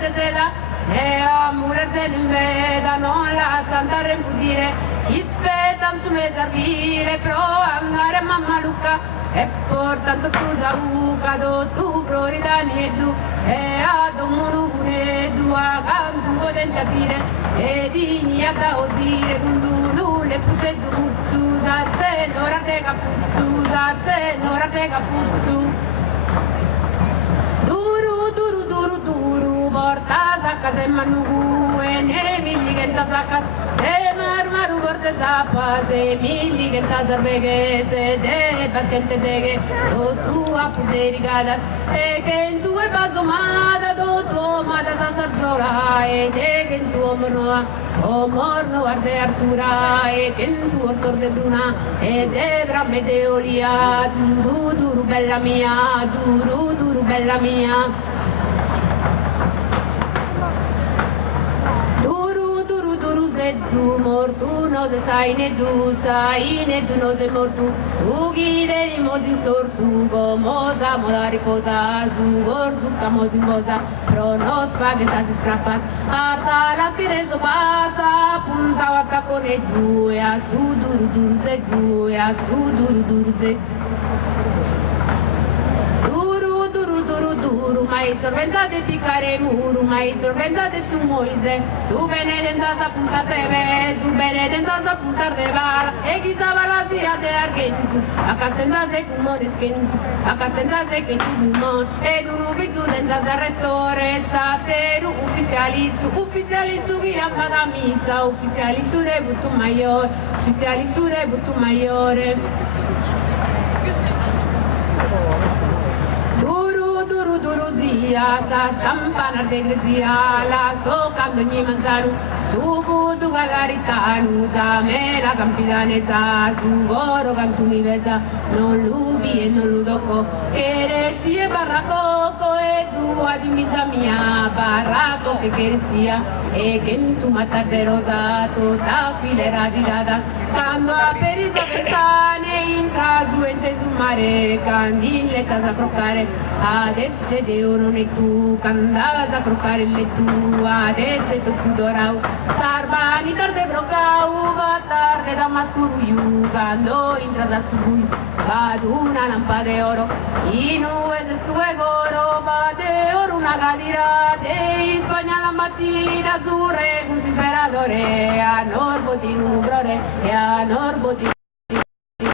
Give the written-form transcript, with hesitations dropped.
de seda, e a murirse in veda, non la santa repudire, ispettan su me servire, pro andare a mamma Luca, e portanto tu sauca, do tu floridani e tu, e ad un monune, dua cantu potente a dire, e dini a da odire, gundu, le puzze duzzu, sarse, nora te capuzzu, sarse, nora te capuzzu. Duru, porta sacas e manugu, e ne milli che ta sacas, e marmaru porte sapas, e milli che ta sarbeghese, de baschente deghe, do tu a puderigadas, e che in tu e basomada, do tu mada sa sarzola, e de che in tu o morno arde artura, e che in tu ortor de bruna, e de bramme de olia, duru, bella mia, duru, bella mia. Duru se du mortu no se sai ne du no se mortu sughi dei mosi sortu gomosa moda riposa su gorzucca mosi mosa pro nos faghe sa si scrappas arta las che reso passa punta vatta con e due a su duru se due a su duru se duru, mai sorvenzate piccare muru, mai sorvenzate su Moise, su benedenza sa punta teve, su benedenza sa punta vala, e chi sa vala sia de argentu, a castenza se cumone skentu, a castenza se che tu bumon, ed un ufficio denza sa rettore, sa teru ufficiali su chi andata a missa, ufficiali su debutto maiore, ufficiali su debutto maiore. Duru sia, sa scampanar de gresia, la sto cando ogni manzanu, su budu galaritanu, sa me la campidanesa, su goro cantuni vesa, non lubi e non ludoco, che resi e barracoco, e tu ad mizza mia, barraco che sia, e che in tu matar de rosato, ta filera di dada, quando a perisa ventane, intra su ente su mare, candille casa croccare, adesso de oro ne tu, candavas a croccare le tu, adesso tu dorau, sarbani tarde brocau, va tarde da mascuru quando intras a subui, ad una lampada de oro, in uese stue goro, va de oro una galera, de Spagna la mattina, su re, un imperatore, a norbo di un ubrore, e a norbo di